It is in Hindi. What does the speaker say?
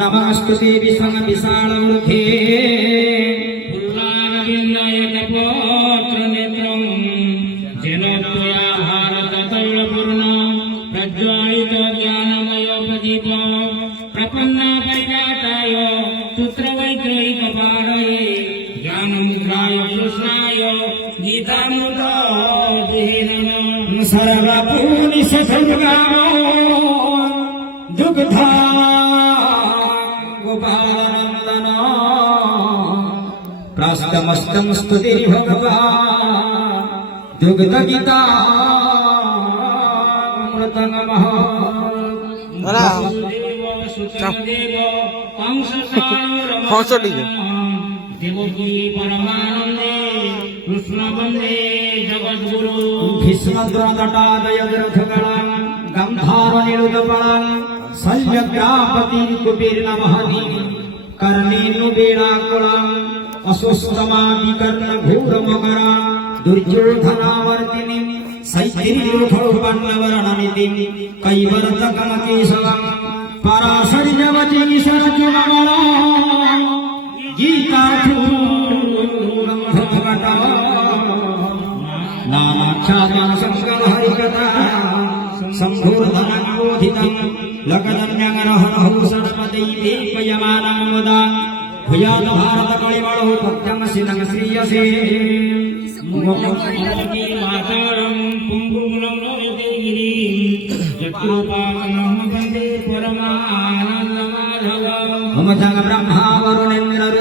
नमस्तुते विश्वं विशालमूर्ते पुल्लारविन्दायकपोत्रनेत्रं जेन त्वया भारततैलपूर्णं प्रज्वालितज्ञानमयोप्रदीप प्रपन्नपरिजाताय सूत्रवैत्रैकपारये ज्ञानमुद्राय कृष्णाय गीतामृतदेहे नमः। सर्वपूर्णिशतुर्गामो दुग्धा गोपालनन्दना प्रास्तमस्तम स्तुति भगवान् दुग्धगीता अमृतंगमः। देवकी परमानंदे कृष्ण वंदे जगद्गुरु भीष्मद्रोणतटादयद्रथगणं गन्धारनिरुद्धफलं शल्यग्रापति कुबेरनमहति कर्णेन्दु वीणाकुलम् अश्वत्थमादिकर्णघोरमकरं दुर्योधनावर्तिनीं सैत्रीयोधोपन्नवर्णनिधिं कैवरतकमकेशवं पराशर्यवचीश्वरजुगमलं गीतार्थूरमधुकटा नानाख्यातं संस्कृत हरिकथा सम्भूर्धनमोधितं लकदन्यगणहरहु सरस्वती देवयमानं मुदा भूयात् भारतकलिवळो भक्तमसिनं श्रीयसे मातरं पुङ्गुलं नरदेगिरिं जगत्पावनं वन्दे परमानन्दमाधवम्। मम जग ब्रह्मा वरुणेन्द्र